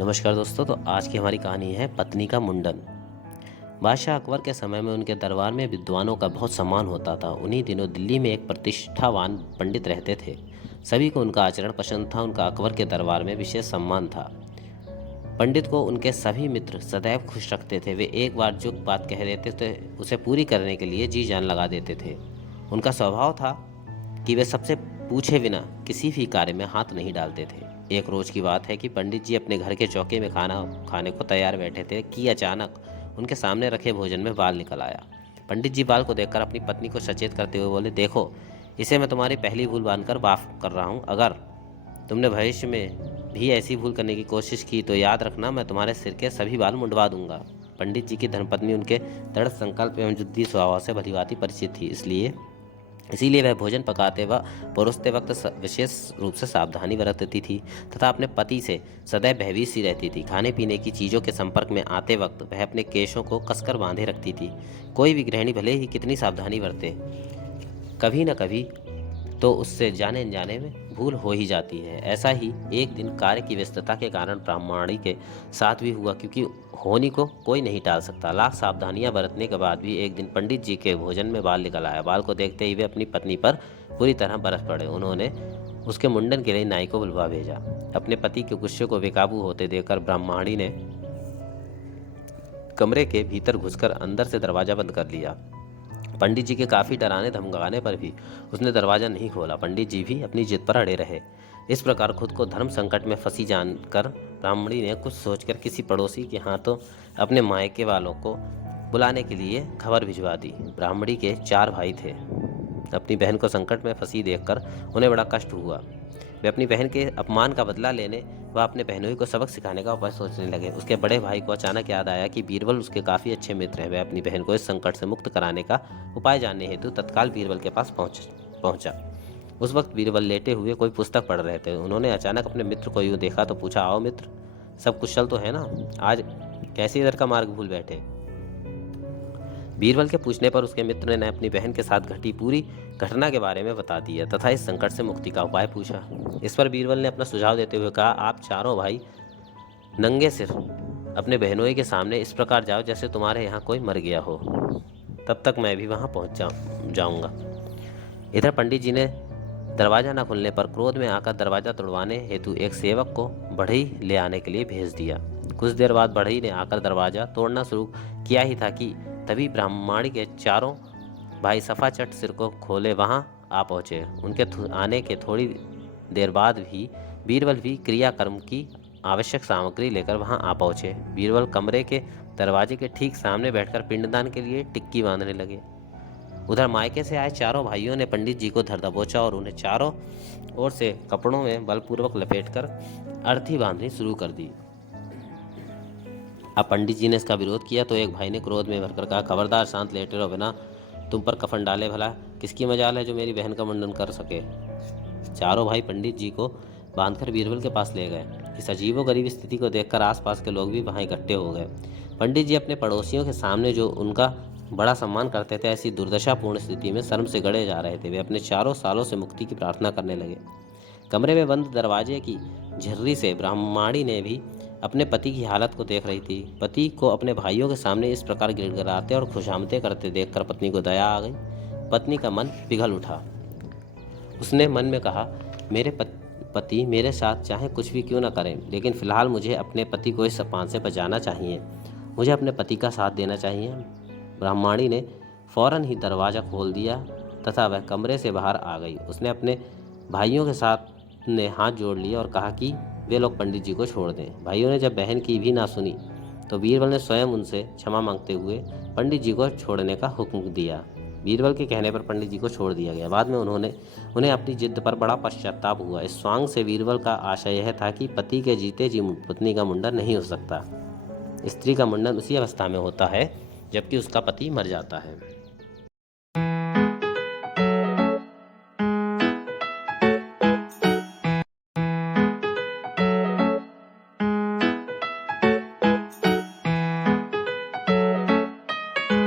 नमस्कार दोस्तों। तो आज की हमारी कहानी है पत्नी का मुंडन। बादशाह अकबर के समय में उनके दरबार में विद्वानों का बहुत सम्मान होता था। उन्हीं दिनों दिल्ली में एक प्रतिष्ठावान पंडित रहते थे। सभी को उनका आचरण पसंद था। उनका अकबर के दरबार में विशेष सम्मान था। पंडित को उनके सभी मित्र सदैव खुश रखते थे। वे एक बार जो बात कह देते थे उसे पूरी करने के लिए जी जान लगा देते थे। उनका स्वभाव था कि वे सबसे पूछे बिना किसी भी कार्य में हाथ नहीं डालते थे। एक रोज की बात है कि पंडित जी अपने घर के चौके में खाना खाने को तैयार बैठे थे कि अचानक उनके सामने रखे भोजन में बाल निकल आया। पंडित जी बाल को देखकर अपनी पत्नी को सचेत करते हुए बोले, देखो, इसे मैं तुम्हारी पहली भूल मानकर माफ कर रहा हूँ। अगर तुमने भविष्य में भी ऐसी भूल करने की कोशिश की तो याद रखना, मैं तुम्हारे सिर के सभी बाल मुंडवा दूंगा। पंडित जी की धर्मपत्नी उनके दृढ़ संकल्प एवं जिद्दी स्वभाव से भलीभांति परिचित थी। इसीलिए वह भोजन पकाते व परोसते वक्त विशेष रूप से सावधानी बरतती थी तथा अपने पति से सदैव भयभीत सी रहती थी। खाने पीने की चीज़ों के संपर्क में आते वक्त वह अपने केशों को कसकर बांधे रखती थी। कोई भी गृहिणी भले ही कितनी सावधानी बरते, कभी न कभी तो उससे जाने अनजाने में भूल हो ही जाती है। ऐसा ही एक दिन कार्य की व्यस्तता के कारण ब्राह्मणी के साथ भी हुआ, क्योंकि होनी को कोई नहीं टाल सकता। लाख सावधानियां बरतने के बाद भी एक दिन पंडित जी के भोजन में बाल निकल आया। बाल को देखते ही वे अपनी पत्नी पर पूरी तरह बरस पड़े। उन्होंने उसके मुंडन के लिए नाई को बुलवा भेजा। अपने पति के गुस्से को बेकाबू होते देखकर ब्राह्मणी ने कमरे के भीतर घुसकर अंदर से दरवाजा बंद कर लिया। पंडित जी के काफी डराने धमकाने पर भी उसने दरवाजा नहीं खोला। पंडित जी भी अपनी जिद पर अड़े रहे। इस प्रकार खुद को धर्म संकट में फंसी जानकर ब्राह्मणी ने कुछ सोचकर किसी पड़ोसी के हाथों अपने मायके वालों को बुलाने के लिए खबर भिजवा दी। ब्राह्मणी के 4 भाई थे। अपनी बहन को संकट में फंसी देखकर उन्हें बड़ा कष्ट हुआ। वे अपनी बहन के अपमान का बदला लेने व अपने बहनोई को सबक सिखाने का उपाय सोचने लगे। उसके बड़े भाई को अचानक याद आया कि बीरबल उसके काफ़ी अच्छे मित्र हैं। वह अपनी बहन को इस संकट से मुक्त कराने का उपाय जानने हेतु तत्काल बीरबल के पास पहुंचा। उस वक्त बीरबल लेटे हुए कोई पुस्तक पढ़ रहे थे। उन्होंने अचानक अपने मित्र को यूँ देखा तो पूछा, आओ मित्र, सब कुशल तो है ना? आज कैसे इधर का मार्ग भूल बैठे? बीरबल के पूछने पर उसके मित्र ने अपनी बहन के साथ घटी पूरी घटना के बारे में बता दिया तथा इस संकट से मुक्ति का उपाय पूछा। इस पर बीरबल ने अपना सुझाव देते हुए कहा, आप चारों भाई नंगे सिर अपने बहनोई के सामने इस प्रकार जाओ जैसे तुम्हारे यहाँ कोई मर गया हो। तब तक मैं भी वहाँ पहुँच जाऊँगा। इधर पंडित जी ने दरवाजा न खुलने पर क्रोध में आकर दरवाजा तोड़वाने हेतु एक सेवक को बढ़ई ले आने के लिए भेज दिया। कुछ देर बाद बढ़ई ने आकर दरवाजा तोड़ना शुरू किया ही था कि तभी ब्राह्मणी के 4 भाई सफाचट सिर को खोले वहां आ पहुंचे। उनके आने के थोड़ी देर बाद भी बीरबल भी क्रियाकर्म की आवश्यक सामग्री लेकर वहां आ पहुंचे। बीरबल कमरे के दरवाजे के ठीक सामने बैठकर पिंडदान के लिए टिक्की बांधने लगे। उधर मायके से आए 4 भाइयों ने पंडित जी को धर दबोचा और उन्हें चारों ओर से कपड़ों में बलपूर्वक लपेटकर अर्थी बांधनी शुरू कर दी। अब पंडित जी ने इसका विरोध किया तो एक भाई ने क्रोध में भरकर कहा, खबरदार, शांत लेटे रहो, बिना तुम पर कफन डाले भला किसकी मजाल है जो मेरी बहन का मुंडन कर सके। चारों भाई पंडित जी को बांधकर बीरबल के पास ले गए। इस अजीबोगरीब स्थिति को देखकर आसपास के लोग भी वहां इकट्ठे हो गए। पंडित जी अपने पड़ोसियों के सामने जो उनका बड़ा सम्मान करते थे, ऐसी दुर्दशापूर्ण स्थिति में शर्म से गड़े जा रहे थे। वे अपने चारों सालों से मुक्ति की प्रार्थना करने लगे। कमरे में बंद दरवाजे की झर्री से ब्राह्मणी ने भी अपने पति की हालत को देख रही थी। पति को अपने भाइयों के सामने इस प्रकार गिड़गिड़ाते और खुशामतें करते देखकर पत्नी को दया आ गई। पत्नी का मन पिघल उठा। उसने मन में कहा, मेरे पति मेरे साथ चाहे कुछ भी क्यों न करें, लेकिन फिलहाल मुझे अपने पति को इस पान से बचाना चाहिए। मुझे अपने पति का साथ देना चाहिए। ब्राह्मणी ने फौरन ही दरवाज़ा खोल दिया तथा वह कमरे से बाहर आ गई। उसने अपने भाइयों के साथ ने हाथ जोड़ लिए और कहा कि वे लोग पंडित जी को छोड़ दें। भाइयों ने जब बहन की भी ना सुनी तो बीरबल ने स्वयं उनसे क्षमा मांगते हुए पंडित जी को छोड़ने का हुक्म दिया। बीरबल के कहने पर पंडित जी को छोड़ दिया गया। बाद में उन्हें अपनी जिद पर बड़ा पश्चाताप हुआ। इस स्वांग से बीरबल का आशय यह था कि पति के जीते जी पत्नी का मुंडन नहीं हो सकता। स्त्री का मुंडन उसी अवस्था में होता है जबकि उसका पति मर जाता है।